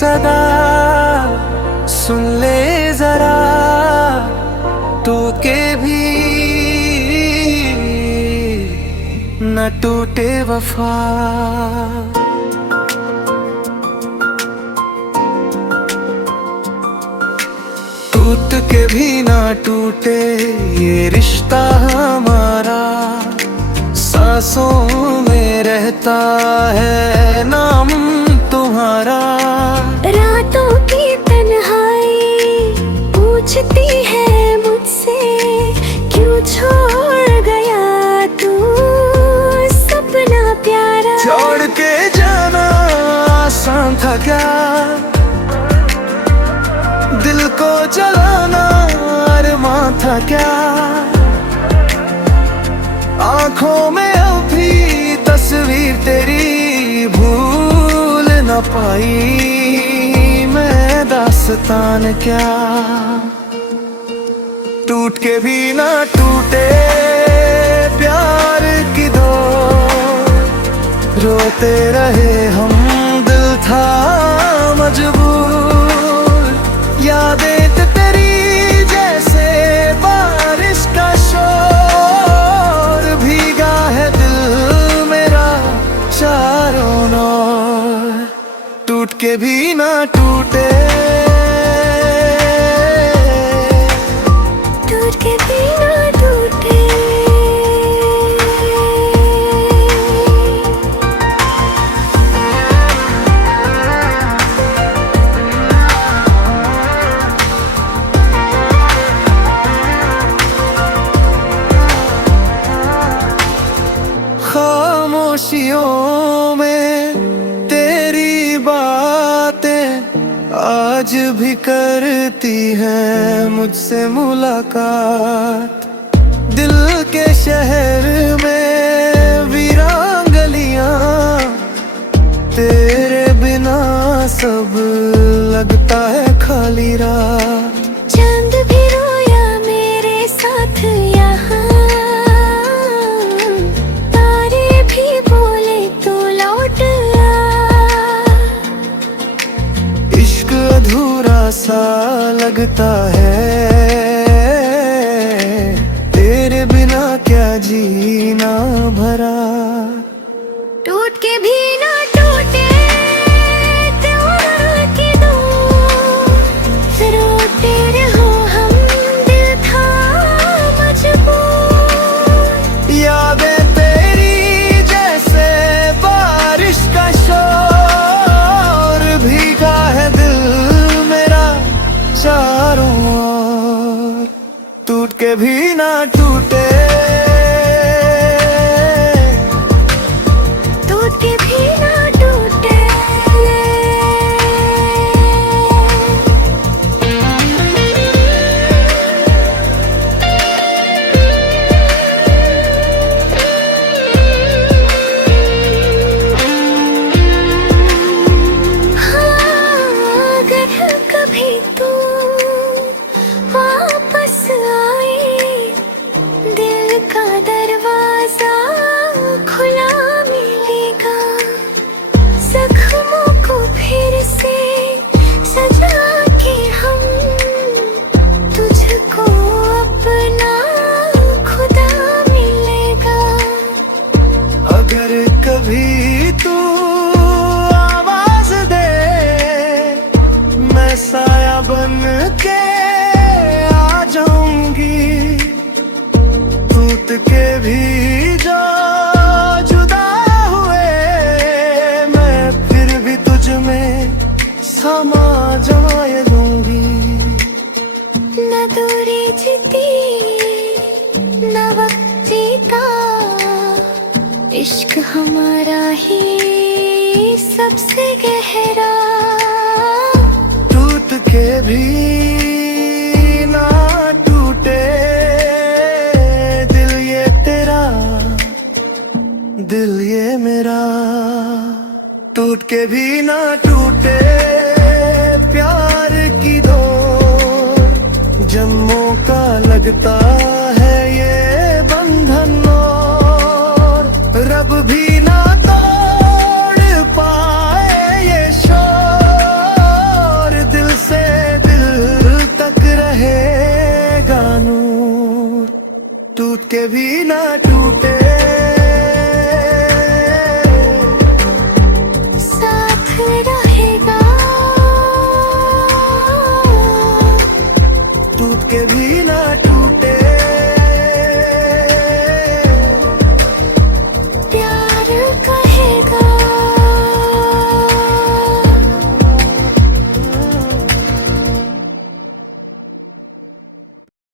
सदा सुन ले जरा, टोके भी न टूटे वफा। टूट के भी ना टूटे ये रिश्ता हमारा, सांसों में रहता है नाम तुम्हारा। रातों की तन्हाई पूछती है मुझसे, क्यों छोड़ गया तू सपना प्यारा। छोड़ के जाना आसान था क्या, दिल को जलाना अरमां था क्या। आंखों में अभी तस्वीर तेरी भूल न पाई मैं दास्तान क्या। टूट के भी ना टूटे प्यार की डोर, रोते रहे हम दिल था मजबूर। यादें तेरी जैसे बारिश का शोर, भीगा है दिल मेरा चारों ओर। टूट के भी ना टूटे, टूट के भी ना टूटे। खामोशियों में तेरी बातें आज भी करती है मुझसे मुलाकात। दिल के शहर में वीरान गलियां, तेरे बिना सब लगता है खाली रात। चांद भी रोया मेरे साथ यहाँ, अधूरा सा लगता है तेरे बिना क्या जीना भरा। टूट के भी ना टूटे दिल की डोर, रोते रहो हम दिल था मजबूर। यादें तेरी जैसे बारिश का शोर, भीगा है चारों ओर। टूट के भी ना टूटे, टूट के भी ना टूटे। कभी तो वापस आए, दिल का दरवाजा खुला मिलेगा। जख्मों को फिर से सजा के हम तुझको अपना खुदा मिलेगा। अगर कभी तू साया बन के आ जाऊंगी। टूट के भी जो जुदा हुए, मैं फिर भी तुझ में समा जाए लूंगी। न दूरी जीती न वक्त जीता, इश्क हमारा ही सबसे गहरा। टूट के भी ना टूटे दिल ये तेरा, दिल ये मेरा। टूट के भी ना टूटे प्यार की डोर, जन्मों का लगता है ये बंधन और रब भी ना तोड़ पाए ये शोर। के भी